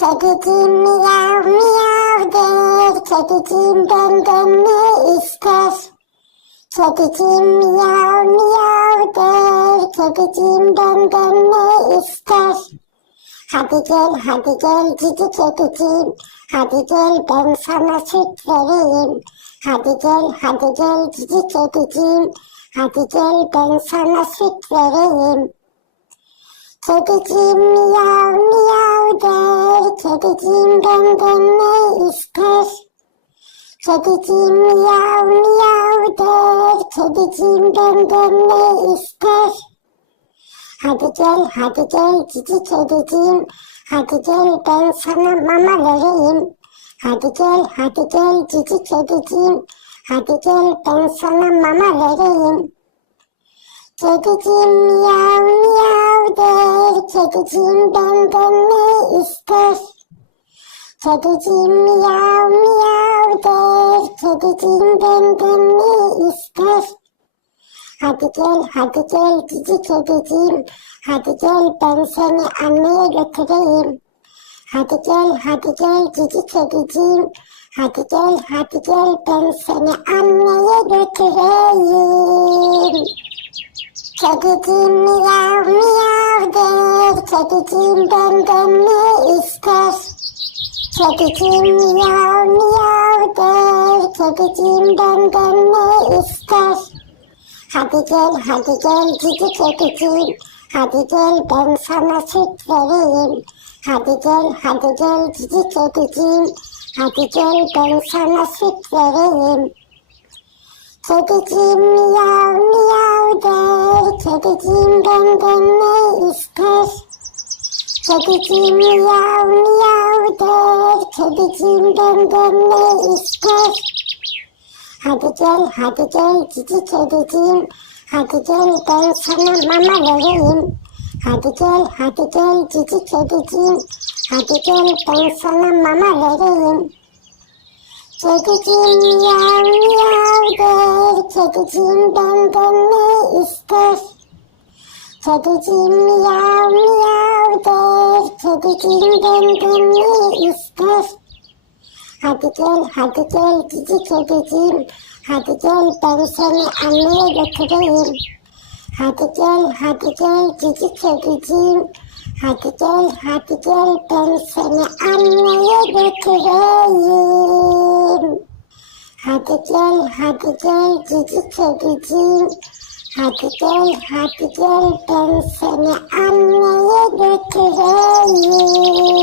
Kedicim miyav miyav der, kedicim benden ne ister? Kedicim miyav miyav der, kedicim benden ne ister? Hadi gel cici kedicim, hadi gel ben sana süt vereyim. Hadi gel cici kedicim, hadi gel ben sana süt vereyim. Kedicim miyav miyav der, kedicim benden ne ister? Kedicim miyav miyav der, kedicim benden ne ister? Hadi gel cici kedicim, hadi gel ben sana mama vereyim. Hadi gel cici kedicim, hadi gel ben sana mama vereyim. Kedicim miyav miyav der, kedicim benden ne ister? Kedicim miyav miyav der, kedicim benden ne ister? Hadi gel cici kedicim, hadi gel ben seni anneye götüreyim. Hadi gel cici kedicim, hadi gel ben seni anneye götüreyim. Kedicim miyav miyav der, kedicim benden ne ister? Kedicim miyav miyav der, kedicim benden ne ister? Hadi gel cici kedicim, hadi gel ben sana süt vereyim. Hadi gel cici kedicim, hadi gel ben sana süt vereyim. Kedicim miyav miyav der, kedicim benden ne ister? Kedicim miyav miyav der, kedicim benden ne ister? Hadi gel cici kedicim, hadi gel ben sana mama vereyim. Hadi gel cici kedicim, hadi gel ben sana mama vereyim. Kedicim miyav miyav der, kedicim benden ne ister? Kedicim miyav miyav der, kedicim benden ne ister? Hadi gel cici kedicim, hadi gel ben seni anneye götüreyim. Hadi gel cici kedicim, hadi gel ben seni anneye götüreyim. Hadi gel cici kedicim, hadi gel ben seni anneye götüreyim.